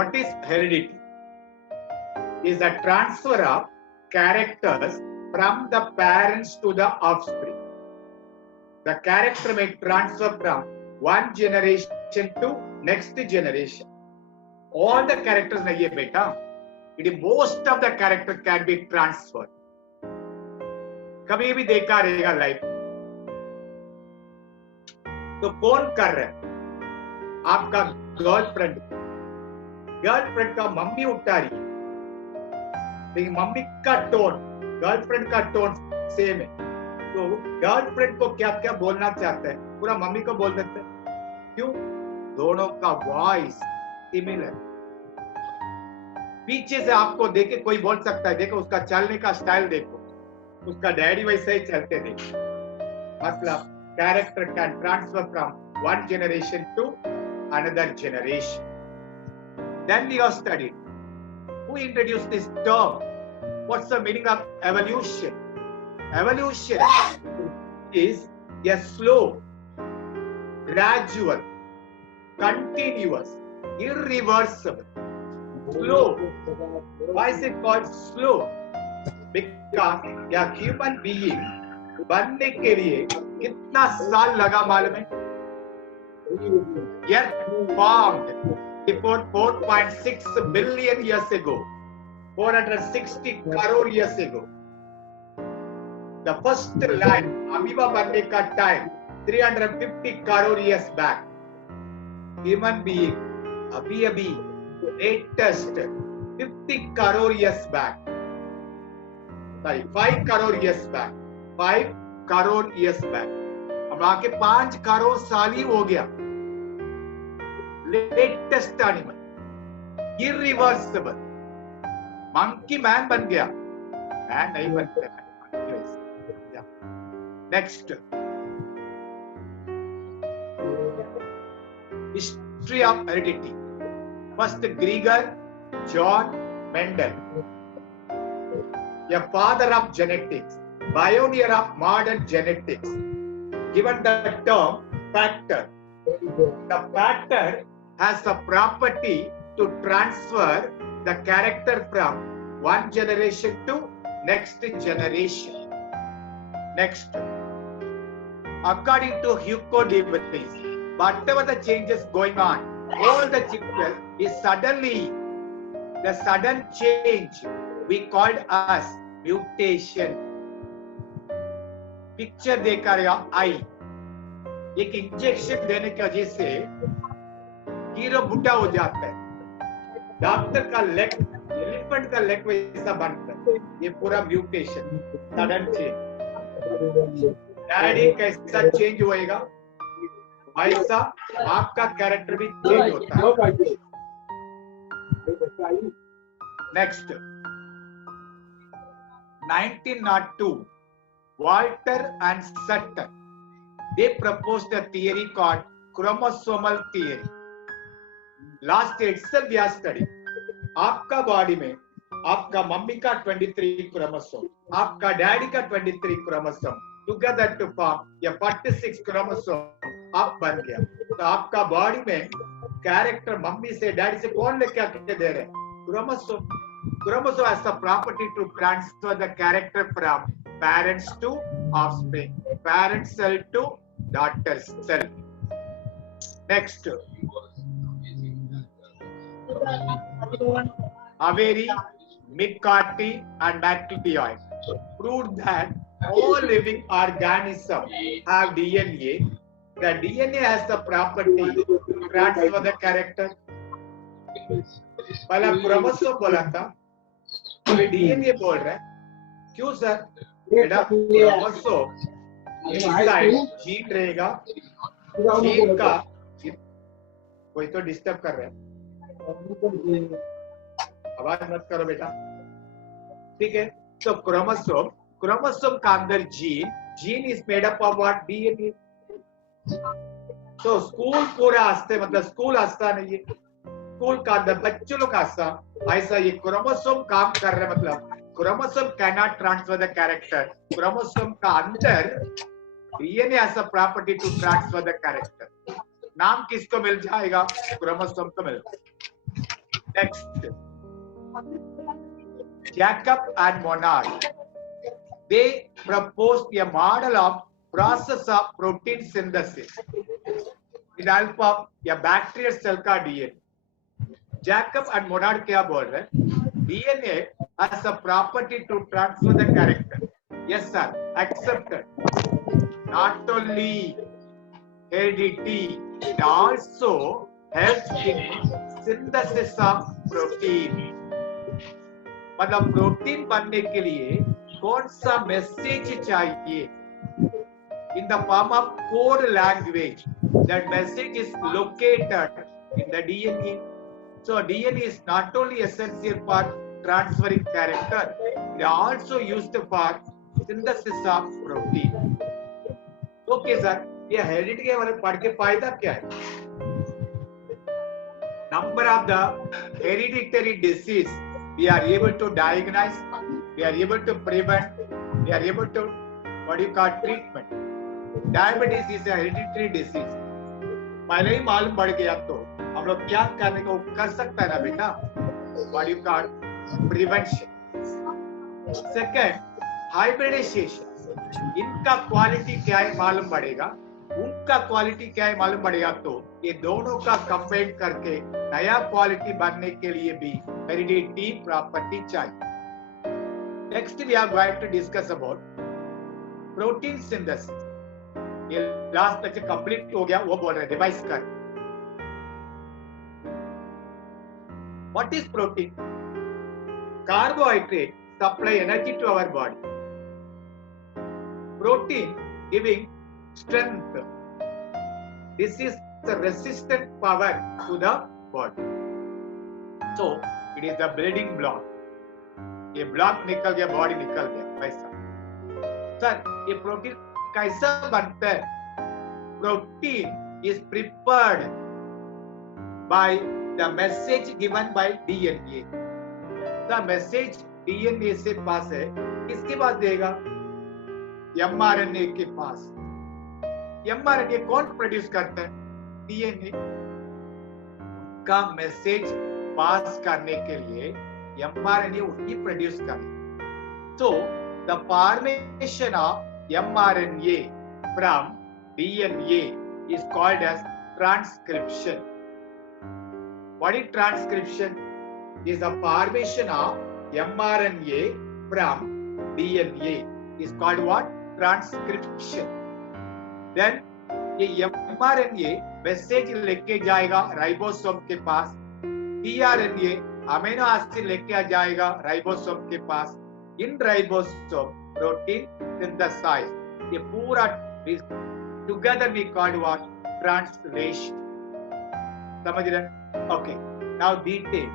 what is heredity? Is a transfer of characters from the parents to the offspring. The character may transfer from one generation to next generation. All the characters nahi hai beta. Most of the character can be transferred. कभी भी देखा रहेगा लाइफ। तो कौन कर रहा है? आपका गर्लफ्रेंड। गर्लफ्रेंड का मम्मी उठा रही है, लेकिन मम्मी का टोन गर्लफ्रेंड का टोन सेम है। तो गर्लफ्रेंड को क्या क्या बोलना चाहता है पूरा मम्मी को बोल देते हैं। क्यों? दोनों का वॉइस सिमिलर। पीछे से आपको देखे कोई बोल सकता है, देखो उसका चलने का स्टाइल देखो, उसका डैडी वैसे ही चलते देखो। मतलब character can transfer from one generation to another generation. Then we have studied who introduced this term. What's the meaning of evolution? Evolution is a slow, gradual, continuous, irreversible. Slow. Why is it called slow? Because a human being बनने के लिए कितना साल लगा मालूम है? Yet formed before 4.6 billion years ago, 460 crore years ago. The first line amoeba बनने का time 350 crore years back. Human being अभी latest 50 crore years back. Sorry, 5 crore years back. 5 crore years back. अब आके 5 करोड़ साल ही हो गया। Latest animal, irreversible. Monkey man बन गया, मैन नहीं बन गया। Next, history of heredity. First ग्रीगर John Mendel, a father of genetics, pioneer of modern genetics, given the term factor. The factor has the property to transfer the character from one generation to next generation. Next, according to Hugo Davis, whatever the changes going on, all the changes is suddenly the sudden change we called as mutation. Picture देखा रहेगा आई, एक इंजेक्शन देने की वजह से हीरो बुढ़ा हो जाता है। डॉक्टर का लेग एलिफेंट का लेग वैसा बनता है। ये पूरा म्यूटेशन, सडन चेंज। डैडी कैसा चेंज होएगा वैसा आपका कैरेक्टर भी चेंज होता है। नेक्स्ट, 1902, Walter and Sutton, they proposed a theory called chromosomal theory. Last itself we have studied. आपका बॉडी में आपका मम्मी का 23 क्रोमोसोम, आपका डैडी का 23 क्रोमोसोम, टुगेदर टू फॉर्म या 46 क्रोमोसोम आप बन गया। तो आपका बॉडी में कैरेक्टर मम्मी से डैडी से कौन लेके आके दे रहे हैं? Chromosome. Chromosome has the property to transfer the character from parents to offspring, parent cell to daughter cell. Next, Avery, McCarthy, and McLeod proved that all living organisms have DNA. The DNA has the property to transfer the character. पहला क्रोमोसोम बोला था, अभी डीएनए बोल रहा है। क्यों सर? बेटा chromosome inside gene रहेगा, जीन का कोई तो डिस्टर्ब कर रहा है, आवाज मत करो बेटा, ठीक है? तो क्रोमोसोम का अंदर gene is made up of what? DNA. तो स्कूल पूरा हंसते, मतलब स्कूल हंसता नहीं है, स्कूल का अंदर बच्चों लोग हंसा, ऐसा ये क्रोमोसोम काम कर रहे, मतलब chromosome can not transfer the character. Chromosome का अंदर DNA has a property to transfer the character. नाम किसको मिल जाएगा? क्रोमोसोम को मिल। Next, Jacob and Monod, they proposed a model of process of protein synthesis in help of a bacterial cell का DNA. Jacob and Monod क्या बोल रहे हैं? DNA has a property to transfer the character. Yes, sir, accepted. Not only heredity, it also helps in synthesis of protein. मतलब प्रोटीन बनने के लिए कौन सा मैसेज चाहिए? In the form of code language, that message is located in the DNA. So DNA is not only essential for transferring character, it also used for synthesis of protein. Okay sir, ये हेरिडिटी के बारे में पढ़ के फायदा क्या है? Number of the hereditary disease we are able to diagnose, we are able to prevent, we are able to what you call treatment. Diabetes is a hereditary disease. पहले ही मालूम पड़ गया तो हम लोग क्या करने को कर सकता है ना बेटा? What you call prevention. Second, hybridization. इनका क्वालिटी क्या है मालूम पड़ेगा, उनका क्वालिटी क्या है मालूम पड़ेगा, तो ये दोनों का कंबाइन करके नया क्वालिटी बनने के लिए भी हेरिडिटी प्रॉपर्टी चाहिए. Next we are going to discuss about protein synthesis. ये लास्ट लेक्चर कंप्लीट हो गया, वो बोल रहे रिवाइज कर. What is protein? Carbohydrate supply energy to our body. Protein giving strength. This is the resistant power to the body. So it is the building block. ये ब्लॉक निकल गया, बॉडी निकल गया. वैसा सर ये प्रोटीन कैसा बनता है? Protein is prepared by the message given by DNA. The message DNA से पास है, किसके पास देगा? mRNA के पास. mRNA कौन प्रोड्यूस करता है? DNA. का मैसेज पास करने के लिए mRNA उसी प्रोड्यूस करता है. So the formation of mRNA from DNA is called as transcription. What is transcription? Is the formation of mRNA from DNA is called what? Transcription. Then ये mRNA मैसेज लेके जाएगा राइबोसोम के पास. tRNA अमीनो एसिड लेके जाएगा ribosome के पास. In ribosome protein synthesise. ये पूरा together we called what? Translation. समझ रहे? Okay, now detail.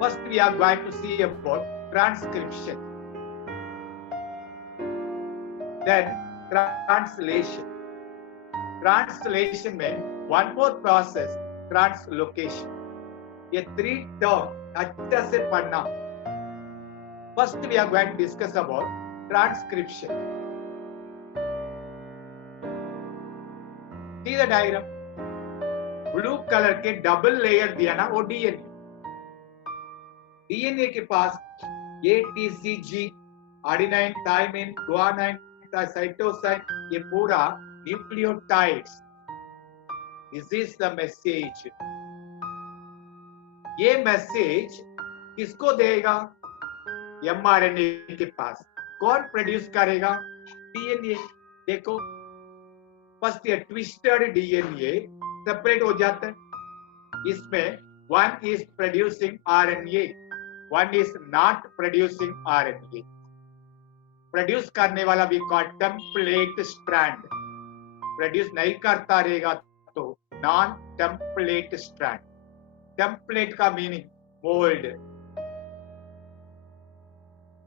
First we are going to see about transcription, then translation. Translation में वन मोर प्रोसेस, ट्रांसलोकेशन. ये 3 टर्म अच्छा से पढ़ना. First we are going to discuss about transcription. See the diagram. Blue colour के double layer दिया ना, वो DNA. DNA के पास ATCG, adenine, thymine, guanine, cytosine, ये पूरा nucleotides. This is the message. ये मैसेज किसको देगा? mRNA के पास. कौन प्रोड्यूस करेगा? डीएनए. देखो फर्स्ट ये ट्विस्टेड डीएनए सेपरेट हो जाता है. इसमें one is producing RNA, one is not producing RNA. Produce करने वाला भी कॉल टेम्पलेट स्ट्रैंड. प्रोड्यूस नहीं करता रहेगा तो नॉन टेम्पलेट स्ट्रैंड. टेम्पलेट का मीनिंग मोल्ड.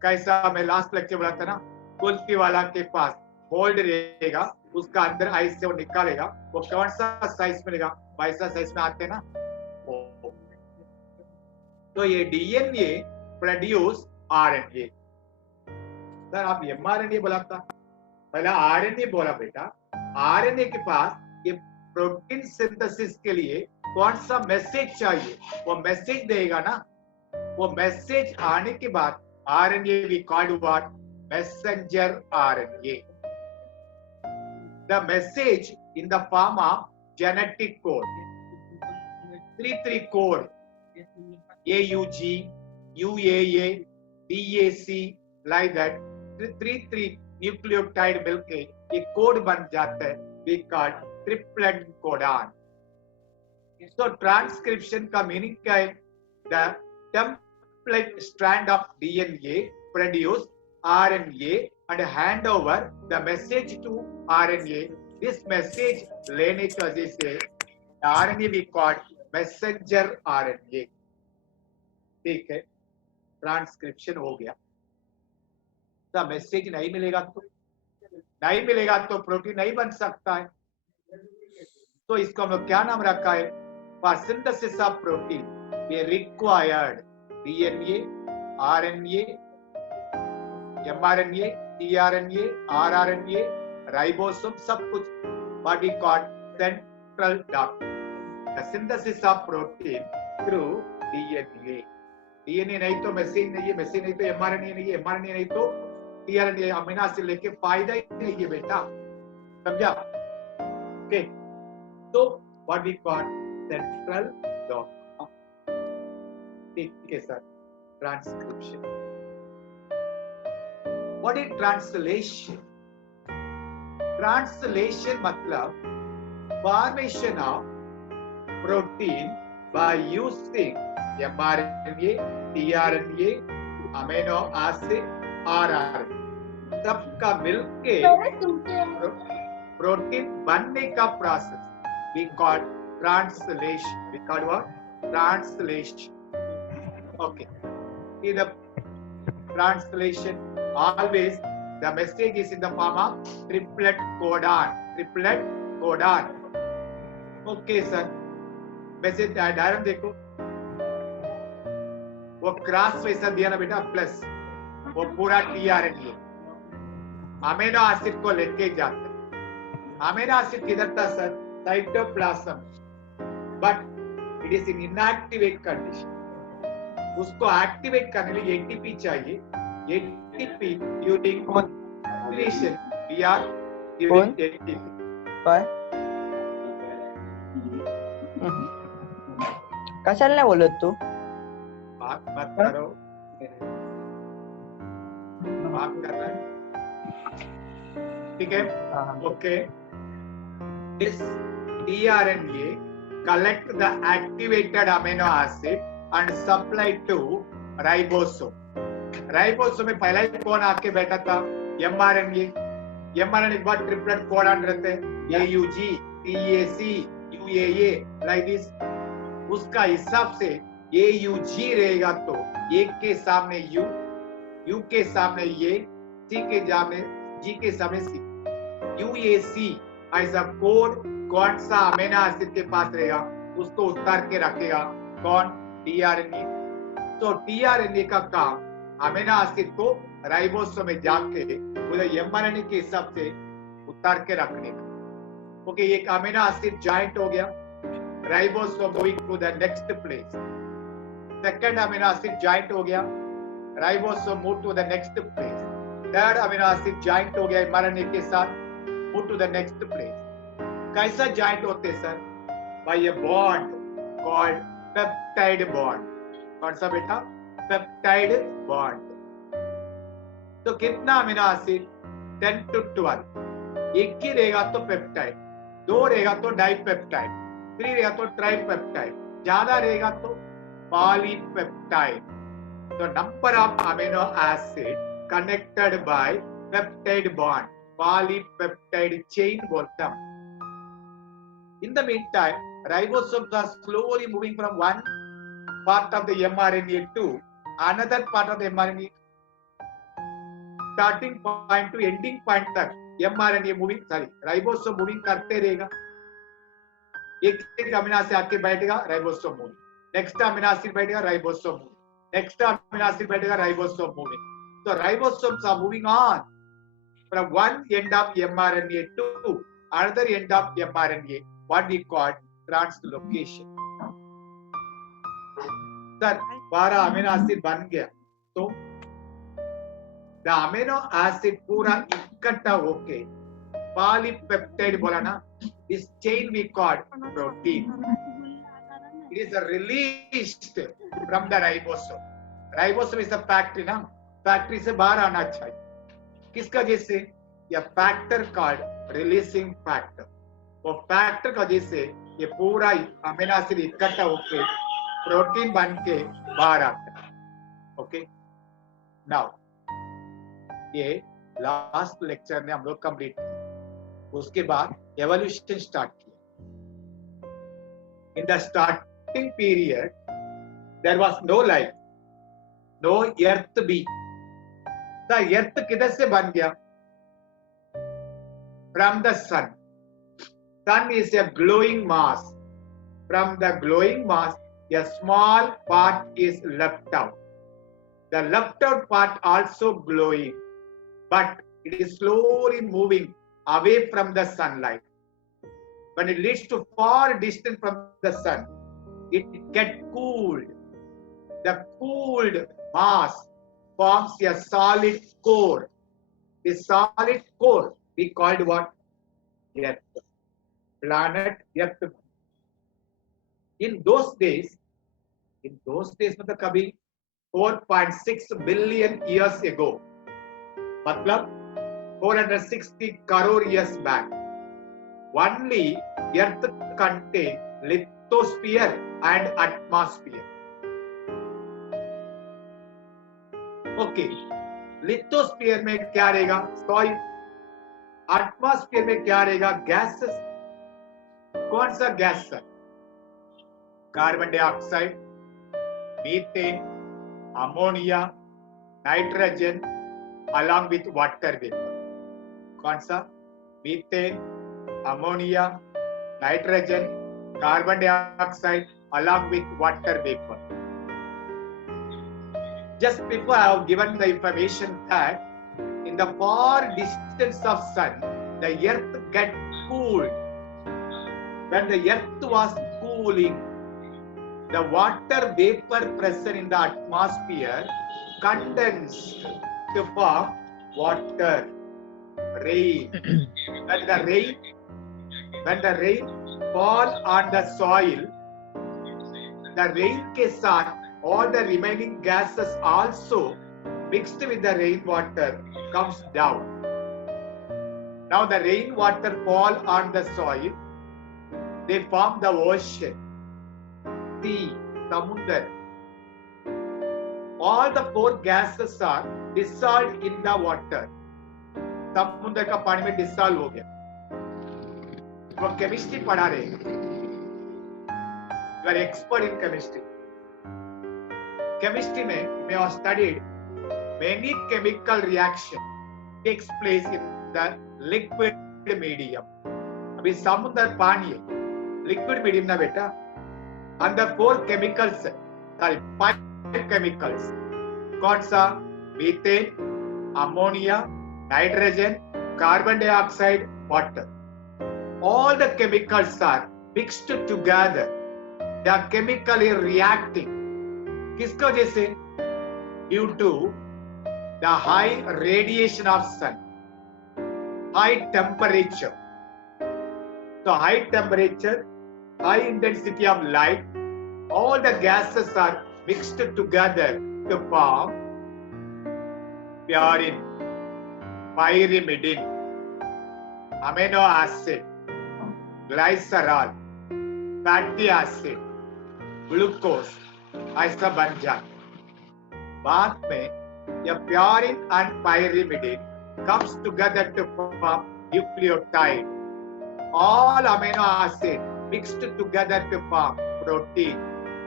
कैसा मैं लास्ट लेक्चर बोला था ना, कुल्फी वाला के पास मोल्ड रहेगा, उसका अंदर आइस से वो निकालेगा, वो कौन सा साइज मिलेगा? वैसा साइज में आते हैं ना. तो ये डीएनए प्रोड्यूस आरएनए. सर आप mRNA बोला था, पहले आरएनए बोला बेटा. आरएनए के पास ये प्रोटीन सिंथेसिस के लिए कौन सा मैसेज चाहिए वो मैसेज देगा ना, वो मैसेज आने के बाद RNA we called what? Messenger RNA. The message in the form of genetic code, 3 code, AUG, UAA, DAC, like that, 3 nucleotide मिलके ये कोड बन जाता है, we call triplet codon. So transcription का मीनिंग क्या है? The template strand of DNA produce RNA and hand over the message to RNA. This message लेने की वजह से RNA we call messenger RNA. ठीक है, ट्रांसक्रिप्शन हो गया. तो मैसेज नहीं मिलेगा तो प्रोटीन नहीं बन सकता है. तो इसको हम लोग क्या नाम रखा है? For synthesis of protein, we required DNA, RNA, mRNA, tRNA, rRNA, ribosome, सब कुछ. What we call central dot. The synthesis of protein through DNA. DNA नहीं तो मैसेज नहीं है, मैसेज नहीं तो mRNA नहीं है, mRNA नहीं तो tRNA, अमीनो एसिड लेके फायदा ही नहीं है बेटा. समझा? Okay. So what we call central dogma. ठीक है sir. Transcription. What is translation? Translation मतलब formation of protein by using mRNA, tRNA, amino acid, rRNA सबका मिलके प्रोटीन बनने का process we call translation. We call what? Translation. Okay. In the translation, always the message is in the form of triplet codon. Triplet codon. Okay, sir. Message diagram देखो. वो क्रॉस वैसा दिया ना बेटा प्लस. वो पूरा tRNA. अमीनो एसिड को लेके जाते हैं. अमीनो एसिड किधर था sir? Cytoplasm. But it is in inactivate condition. उसको एक्टिवेट करने लिए ATP चाहिए. ATP during deletion we are giving ATP. कशाला बोलत तू? बात मत करो. बात कर रहे हैं. ठीक है? Okay. This tRNA collect the activated amino acid and supply to ribosome. Ribosome में पहला ही कौन आके बैठा था? mRNA. mRNA के बाद ट्रिपलेट कोडॉन रहते हैं. AUG, TAC, UAA, like this. उसका हिसाब से AUG रहेगा तो एक के सामने U, U के सामने A, C के सामने G के सामने C. UAC ऐसा कोड कौन सा अमीनो एसिड के पास रहेगा उसको उतार के रखेगा कौन? tRNA. तो tRNA का काम अमीनो एसिड को राइबोसोम में जाके उधर mRNA के हिसाब से उतार के रखने का. ओके, एक अमीनो एसिड जॉइंट हो गया. Ribosome moving to the next place. Second amino acid joint हो गया. Ribosome move to the next place. Third amino acid joint हो गया mRNA के साथ, move to the next place. कैसा जॉइंट होते sir? By a bond called peptide bond. कौन सा बेटा? Peptide bond. तो कितना अमीनो एसिड? 10 to 12. एक ही रहेगा तो पेप्टाइड, 2 रहेगा तो डाइपेप्टाइड, 3 रहेगा तो ट्राइपेप्टाइड, ज्यादा रहेगा तो पॉलीपेप्टाइड. तो number of amino acid connected by peptide bond, polypeptide chain बोलते हैं. In the meantime, ribosomes are slowly moving from one part of the mRNA to another part of the mRNA. Starting point to ending point तक mRNA moving, ribosome moving करते रहेगा. एक amino acid आके बैठेगा, ribosome moving. Next amino acid बैठेगा, ribosome moving. Next amino acid बैठेगा, ribosome moving. So ribosomes are moving on from one end of mRNA to another end of mRNA. What we call translocation. Sir 12 amino acid बन गया तो the amino acid पूरा इकट्ठा होके पॉलीपेप्टाइड बोला ना, this chain we called protein. It is released from the ribosome. Ribosome is a factory ना, factory से बाहर आना चाहिए. किसका जैसे? या फैक्टर कॉल्ड रिलीजिंग फैक्टर. वो फैक्टर का जैसे ये पूरा अमीनो एसिड इकट्ठा होके प्रोटीन बन के बाहर आता है. ओके, नाउ ये लास्ट लेक्चर में हम लोग कंप्लीट किया. उसके बाद एवोल्यूशन स्टार्ट किया. In the starting period there was no life, no earth be. The earth किधर से बन गया? From the sun. Sun is a glowing mass. From the glowing mass, a small part is left out. The left out part also glowing, but it is slowly moving away from the sunlight. When it reaches to far distance from the sun, it gets cooled. The cooled mass forms a solid core. The solid core we called what? Earth. Planet Earth. In those days मतलब कभी 4.6 billion years ago, मतलब 460 crore years back, only Earth contained lithosphere and atmosphere. Okay, lithosphere में क्या रहेगा? Soil. Atmosphere में क्या रहेगा? Gases. कौन सा gas sir? Carbon dioxide, methane, ammonia, nitrogen along with water vapor. कौन सा? Methane, ammonia, nitrogen, carbon dioxide along with water vapor. Just before I have given the information that in the far distance of sun, the earth get cooled. When the earth was cooling, the water vapor pressure in the atmosphere condensed to form water, rain. When the rain fall on the soil, the rain के साथ all the remaining gases also mixed with the rainwater comes down. Now the rainwater fall on the soil. They form the ocean, sea, samundar. All the four gases are dissolved in the water. समुद्र का पानी में डिसॉल्व हो गया. वो केमिस्ट्री पढ़ा रहे हैं. You are expert in chemistry. Chemistry में we have studied many chemical reaction takes place in the liquid medium. अभी समुद्र पानी है, liquid medium ना बेटा. अंदर 4 chemicals है, sorry 5 chemicals. कौन सा? Methane, ammonia, nitrogen, carbon dioxide, water. All the chemicals are mixed together. They are chemically reacting. किसकी वजह से? Due to the high radiation of sun, high temperature. So high temperature, high intensity of light, all the gases are mixed together to form purine, pyrimidine, amino acid, glycerol, fatty acid, glucose. ऐसा बन जाता. बाद में यह purine and pyrimidine comes together to form nucleotide. All amino acid mixed together to form protein.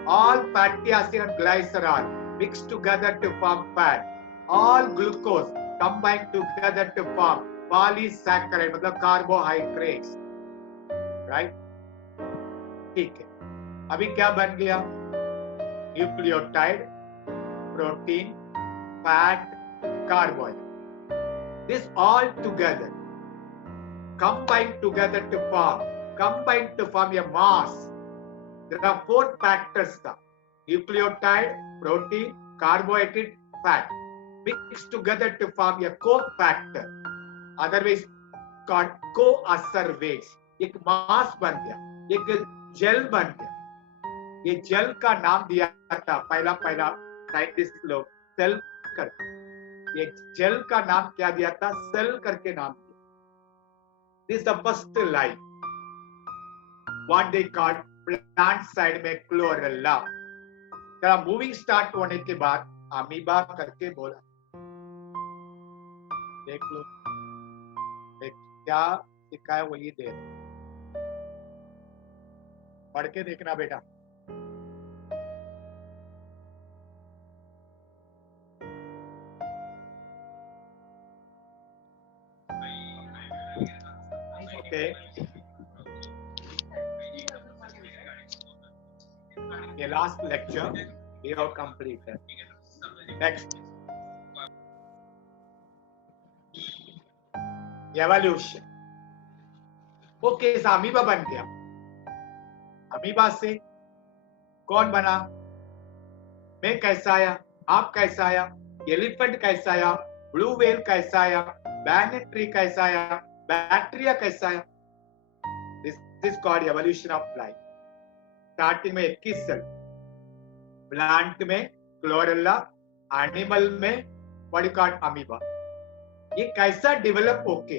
All fatty acid and glycerol mixed together to form fat. All glucose combined together to form polysaccharide, मतलब carbohydrates. Right? ठीक है. अभी क्या बन गया? Nucleotide, protein, fat, carbohydrate. This all together combined together to form a mass. There are 4 factors. nucleotide, protein, carbohydrate, fat mixed together to form a cofactor, otherwise called coacervates. एक मास बन गया, एक जेल बन गया। ये जेल का नाम दिया था पहला साइंटिस्ट लोग सेल करके। ये जेल का नाम क्या दिया था? सेल करके नाम दिया। This is the first line. What they call plant side में chlorella. जरा मूविंग स्टार्ट होने के बाद अमीबा करके बोला। देख लो क्या सिखाया वही दे, पढ़ के देखना बेटा। Okay. The last lecture we have completed. Next. Evolution. Okay, so amoeba बन गया। अमीबा से कौन बना? मैं कैसा आया? आप कैसा आया? एलिफेंट कैसा आया? ब्लू व्हेल कैसा आया? बैनियन ट्री कैसा आया? बैक्टीरिया कैसा आया? This is called evolution of life. Starting में 21 सेल, प्लांट में क्लोरेला, एनिमल में व्हाट यू कॉल अमीबा। ये कैसा डेवलप होके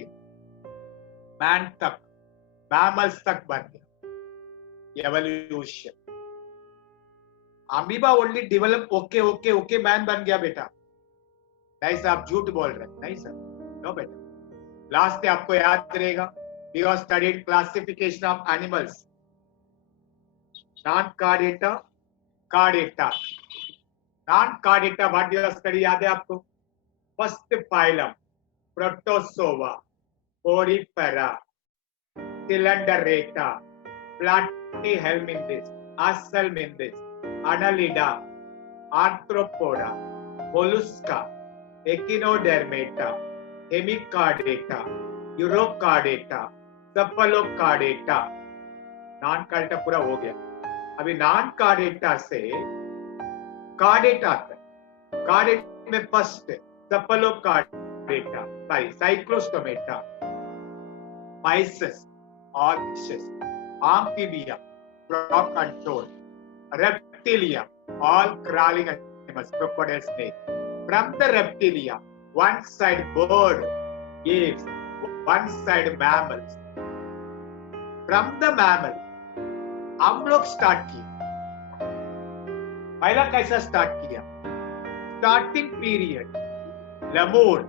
मैन तक, मैमल्स तक बन गया? Evolution. Amoeba only develop okay man बन गया बेटा? नहीं सर, आप झूठ बोल रहे हैं। नहीं सर, नो बेटा। लास्ट आपको याद रहेगा, we have studied classification of animals, non-chordata, chordata. Non-chordata, what you have studied याद है आपको? First phylum, Protozoa, Porifera, Cylindrata, Platyhelminthes, Asalminthes, Annelida, Arthropoda, Mollusca, Echinodermata, Hemichordata, Urochordata, Cephalochordata. Non chordata पूरा हो गया। अभी नॉन कार्डेटा से कार्डेटा आता है। कार्डेटा में first Cephalochordata, sorry Cyclostomata, Pisces, ऑर्किशस, आम्फीबिया, प्रोकॉन्टोर, reptilia, all crawling animals, crocodile, snake. From the reptilia, one side bird, apes, one side mammals. From the mammal, हम लोग स्टार्ट किए। पहला कैसा स्टार्ट किया? स्टार्टिंग पीरियड लेमूर,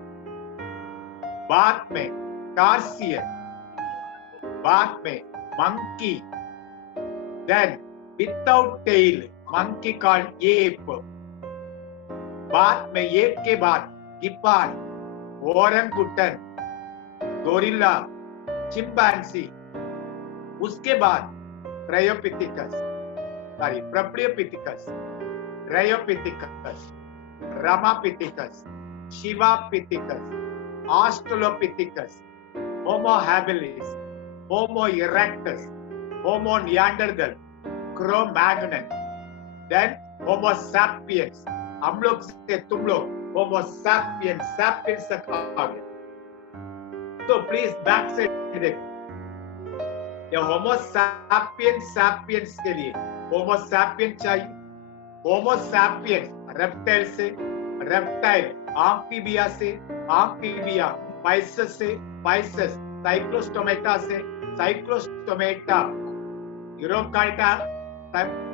बाद में टार्सियन, बाद में monkey, then without tail monkey called ape, बाद में एप के बाद गिपान, ओरंगुटन, गोरिल्ला, चिंपैंजी, उसके बाद ट्रायोपिथिकस, सॉरी प्रोप्लियोपिथिकस, ट्रायोपिथिकस, रामापिथिकस, शिवापिथिकस, ऑस्ट्रेलोपिथिकस, होमो हैबिलिस, होमो इरेक्टस, होमो Neanderthal, Cro-Magnon, then Homo sapiens. हम लोग से तुम लोग होमो सैपियंस, सैपियंस तक आ गए। तो प्लीज बैक से देखो, ये होमो सैपियंस के लिए होमो सैपियन चाहिए। होमो सैपियंस रेप्टाइल से, रेप्टाइल आम्फीबिया से, आम्फीबिया पाइसस से, पाइसस साइक्लोस्टोमेटा से, साइक्लोस्टोमेटा यूरोकार्डेटा,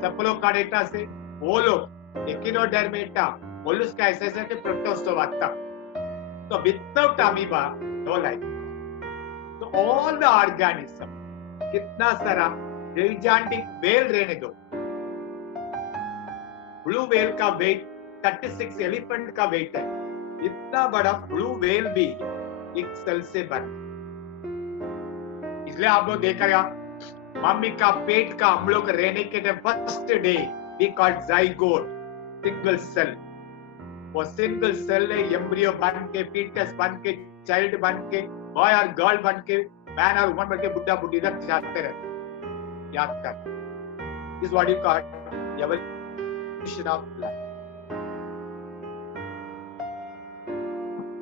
सेफलोकार्डेटा से, वो लोग एकिनोडर्मेटा, मोलस्का ऐसे के प्रोटोजोआ तक। तो विदाउट अमीबा नो लाइफ। तो ऑल द ऑर्गेनिज्म, कितना सारा जाइंटिक वेल रहने दो, ब्लू वेल का वेट 36 एलिफेंट का वेट है। इतना बड़ा ब्लू वेल भी एक सेल से बना। इसलिए आप लोग देखा मम्मी का पेट का हम लोग रहने के लिए first day we called zygote, single cell. वो सिंगल सेल एम्ब्रियो बन के, फीटस बन के, चाइल्ड बन के, बॉय और गर्ल बन के, मैन और वुमन बन के बुढ़ा बुढ़ी तक जाते रहते। याद कर, इस what you call evolution of life.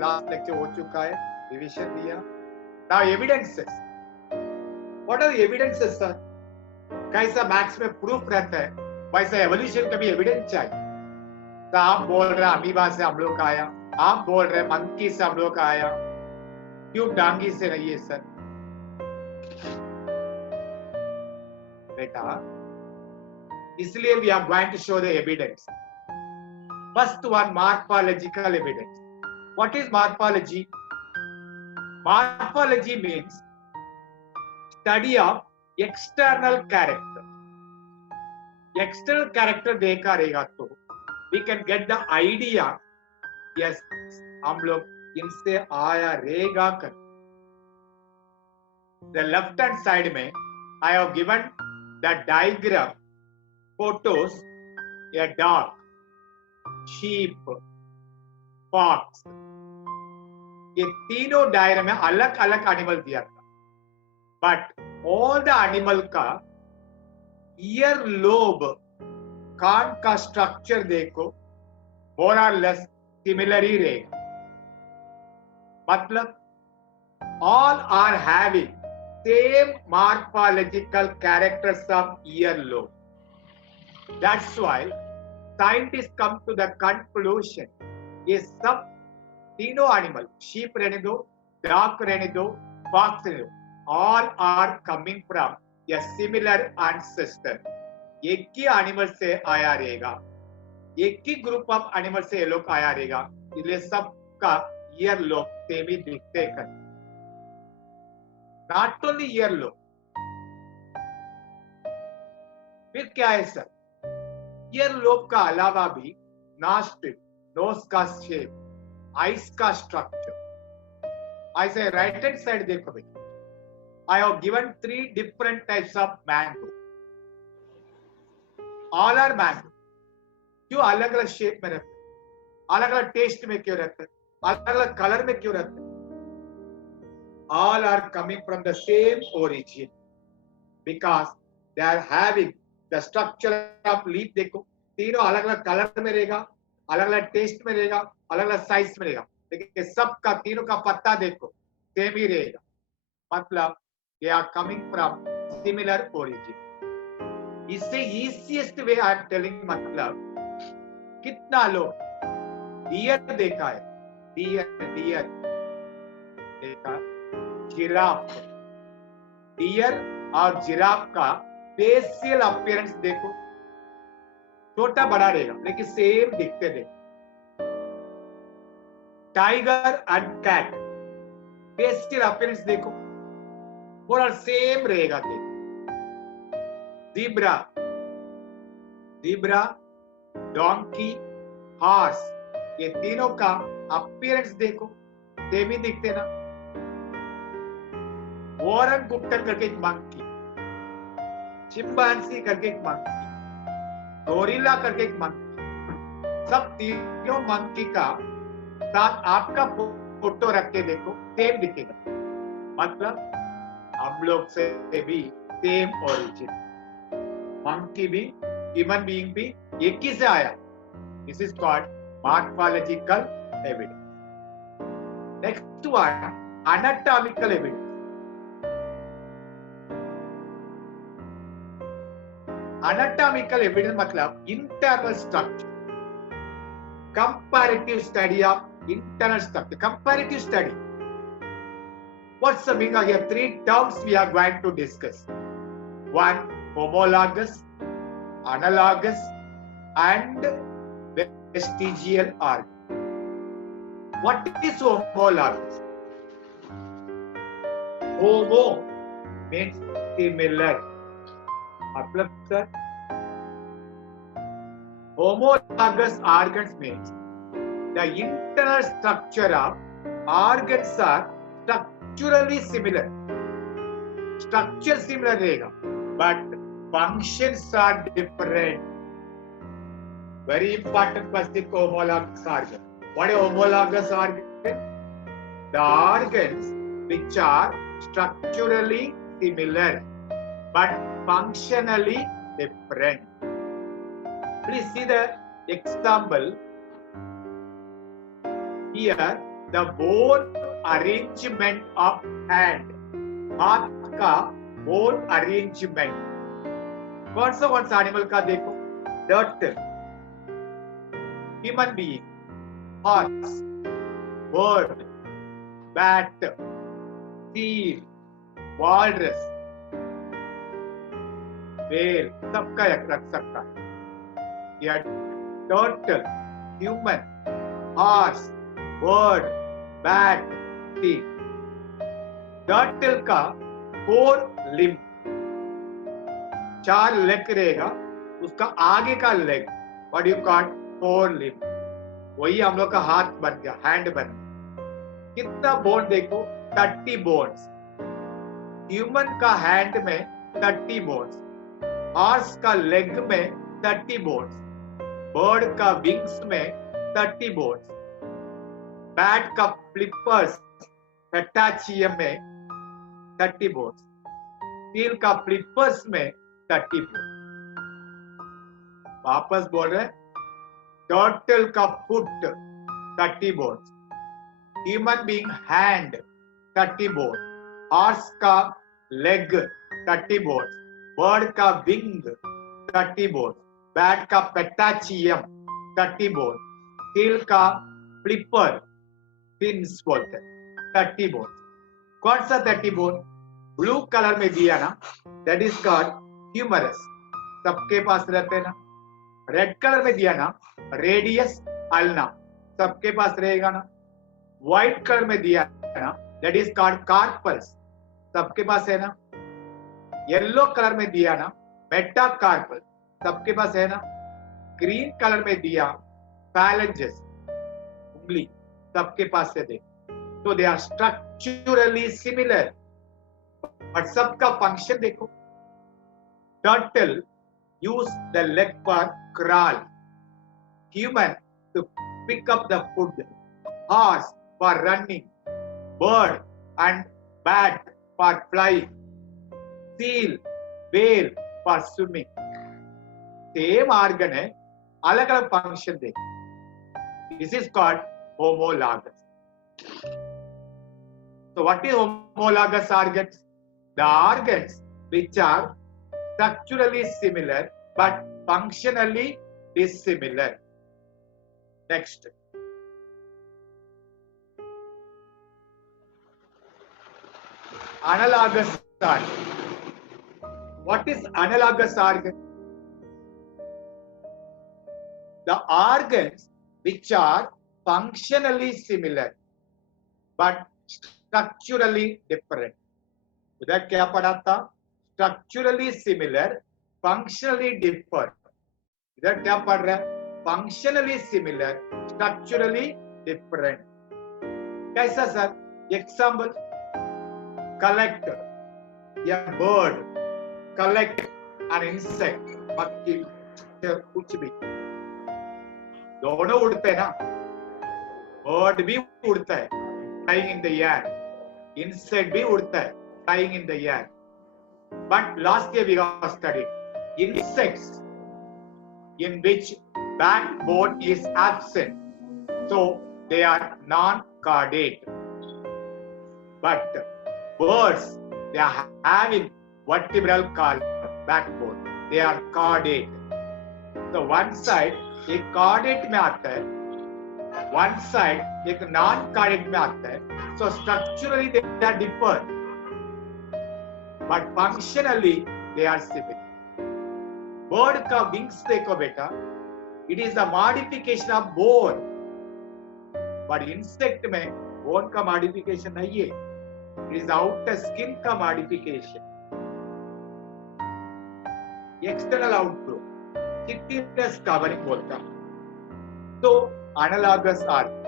Last lecture हो चुका है, revision दिया. Now evidences. What are the evidences, sir? कैसा मैथ्स में प्रूफ रहता है, वैसा एवोल्यूशन का भी एविडेंस चाहिए. तो आप बोल रहे अमीबा से हम लोग आया, आप बोल रहे मंकी से हम लोग आया, क्यों डांगी से नहीं है सर? बेटा, इसलिए we are going to show the evidence. First one, morphological evidence. What is morphology? Morphology means study of external character. External character देखा रहेगा तो we can get the idea. Yes, हम लोग इनसे आया रहेगा कर. The left hand side में I have given the diagram. Photos, a dog, sheep, fox. ये तीनों डायग्राम में अलग अलग एनिमल दिया था. बट ऑल द एनिमल का ईयर लोब कान का स्ट्रक्चर देखो मोर और लेस सिमिलर ही रहेगा. मतलब all are having same morphological characters of ear lobe. That's why scientists come to the conclusion ये सब तीनों एनिमल, sheep रहने दो, dog रहने दो, fox रहने दो, all are coming from a similar ancestor. एक ही एनिमल से आया रहेगा, एक ही ग्रुप ऑफ एनिमल से ये लोग आया रहेगा, इसलिए सबका ईयर लोब सेम ही दिखते कर. नॉट ओनली ईयर लोब, फिर क्या है सर? ईयर लोब का अलावा भी नॉस्ट्रिल, नोज का शेप, आइस का स्ट्रक्चर. ऐसे राइट हैंड साइड देखो भाई, I have given 3 different types of mango. All are mango. क्यों अलग अलग शेप में रहते हैं, अलग अलग टेस्ट में क्यों रहते हैं, अलग अलग कलर में क्यों रहते हैं? All are coming from the same origin because they are having the structure of leaf. देखो तीनों अलग अलग कलर में रहेगा, अलग अलग टेस्ट में रहेगा, अलग अलग साइज में रहेगा, लेकिन सबका तीनों का पत्ता देखो सेम ही रहेगा. मतलब they are coming from similar origin. इससे easiest way I am telling मतलब कितना लोग डियर देखा है, डियर देखा, जिराफ, डियर और जिराफ का फेशियल अपीयरेंस देखो, छोटा बड़ा रहेगा लेकिन सेम दिखते देखो. Tiger and cat facial appearance देखो, पूरा सेम रहेगा. देखो ज़ीब्रा, डोंकी, हॉर्स, ये तीनों का अपीयरेंस देखो सेम ही दिखते ना. ओरंगुटन करके एक मंकी, चिंपांजी करके एक मंकी, गोरिल्ला करके एक मंकी, सब तीनों मंकी का साथ आपका फोटो रख के देखो सेम दिखेगा. मतलब हम लोग से भी सेम ओरिजिन, मंकी भी, ह्यूमन बीइंग भी एक ही से आया. This is called morphological evidence. Next one, anatomical evidence. Anatomical evidence मतलब internal structure, comparative study of internal structure. Comparative study, what's the meaning of here? 3 terms we are going to discuss. One, homologous, analogous, and vestigial organ. What is homologous? Homo means similar. मतलब sir, homologous organs means the internal structure of organs are structurally similar. Structure similar रहेगा, but functions are different. Very important question for homologous organ. What is homologous organ? The organs which are structurally similar but functionally different. Please see the example. Here, the bone arrangement of hand. हाथ का bone arrangement. कौन सा एनिमल का देखो? Turtle, human being, horse, bird, bat, seal, walrus, whale, सबका रख सकता है. यह turtle, human, horse, bird, bat, seal. turtle का 4 limb, 4 लेग रहेगा, उसका आगे का लेग, व्हाट यू कॉल 4 limb. वही हम लोग का हाथ बन गया, हैंड बन गया. कितना बोन देखो, 30 बोन्स. ह्यूमन का हैंड में 30 बोन्स, हॉर्स का लेग में 30 बोन्स, बर्ड का विंग्स में 30 बोन्स, बैट का फ्लिपर्स पेटाचियम में 30 बोन्स, सील का फ्लिपर्स में 30 बोन्स. वापस बोल रहे हैं, टर्टल का फुट 30 bones, human being hand 30 bones, horse का लेग 30 बोन्स, बर्ड का विंग 30 बोन्स, बैट का पेटाचियम 30 बोन्स, सील का फ्लिपर फिन्स बोलते हैं 30 बोन्स. कौन सा 30 बोन? ब्लू कलर में दिया ना, दैट इज कॉल्ड ह्यूमरस, सबके पास रहते हैं ना. रेड कलर में दिया ना, रेडियस अल्ना, सबके पास रहेगा ना. व्हाइट कलर में दिया ना, दैट इज कॉल्ड कार्पल्स, सबके पास है ना. येलो कलर में दिया ना, मेटाकार्पल, सबके पास है ना. ग्रीन कलर में दिया पैलेंजेस, उंगली, सबके पास से दे. तो they are structurally similar, but सबका फंक्शन देखो. Turtle use the leg for crawl, human to pick up the food, horse for running, bird and bat for flying, seal, whale for swimming. Same organ है, अलग अलग function दे. This is called homologous. So what is homologous organs? The organs which are structurally similar but functionally dissimilar. Next. Analogous organ. What is analogous organ? The organs which are functionally similar but structurally different. उधर क्या पढ़ा था? Structurally similar, functionally differ. इधर क्या पढ़ रहा है? Functionally similar, structurally different. कैसा सर? एग्जाम्पल, कलेक्ट या बर्ड कलेक्ट एन इंसेक्ट, मक्खी कुछ भी, दोनों उड़ते हैं ना. बर्ड भी उड़ता है, flying in the air. Insect भी उड़ता है, flying in the air. But last year we have studied insects in which backbone is absent, so they are non-chordate. But birds, they are having vertebral column, backbone, they are chordate. So one side एक chordate में आता है, one side एक non-chordate में आता है. So structurally they are different, but functionally they are similar. Bird का wings देखो बेटा, it is a modification of bone, but insect में bone का modification नहीं है, it is outer skin का modification. External outflow, thickness covering बोलता. So analogous organ.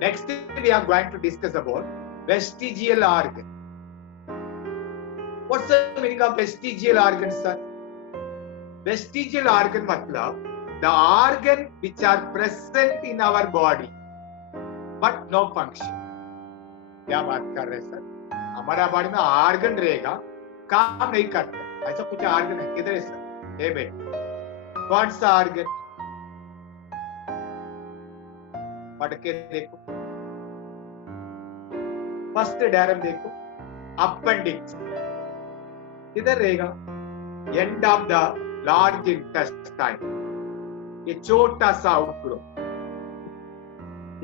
Next we are going to discuss about vestigial organ. What's the meaning of vestigial organ, sir? Vestigial organ मतलब the organ which are present in our body but no function. क्या बात कर रहे हैं सर? हमारा बॉडी में ऑर्गन रहेगा, काम नहीं करता. ऐसा कुछ ऑर्गन है किधर है सर? ए बेटा, कौन सा ऑर्गन? पढ़ के देखो, फर्स्ट डायग्राम देखो, अपेंडिक्स किधर रहेगा? End of the large intestine, ये छोटा सा आउटग्रोथ,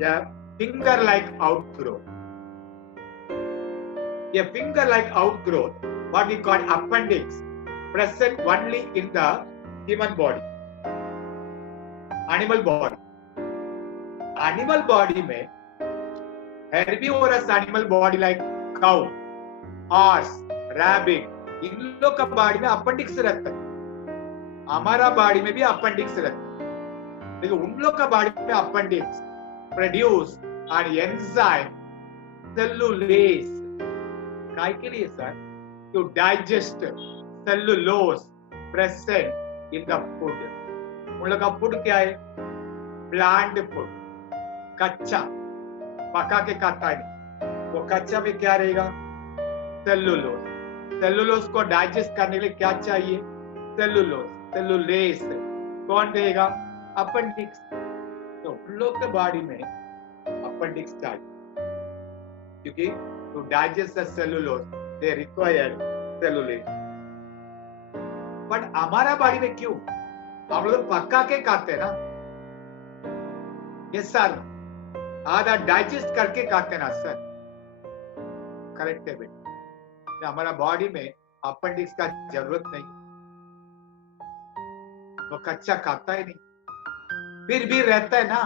या finger like outgrowth. A finger-like outgrowth, what we call appendix, present only in the human body, animal body. Animal body में herbivorous animal body like cow, horse, rabbit, इन लोग का बॉडी में अपेंडिक्स रहता है. हमारा बॉडी में भी अपेंडिक्स रहता है, लेकिन उन लोग का बॉडी में appendix produce an enzyme cellulase. काय के लिए sir? To digest cellulose present in the food. उन लोग का फूड क्या है? प्लांट फूड, कच्चा, पका के खाता है. वो कच्चा में क्या रहेगा? सेलुलोज. सेलुलोज को डाइजेस्ट करने के लिए क्या चाहिए? सेलुलोज, सेलुलेस. कौन देगा? अपेंडिक्स. तो उन लोग के बॉडी में अपेंडिक्स चाहिए, क्योंकि to digest the cellulose they require cellulase. but हमारा बॉडी में क्यों? हम लोग पका के खाते हैं ना. यस सर, आधा डाइजेस्ट करके खाते हैं ना सर. करेक्ट है बेटा, हमारा बॉडी में अपेंडिक्स का जरूरत नहीं, वो कच्चा खाता ही नहीं, फिर भी रहता है ना.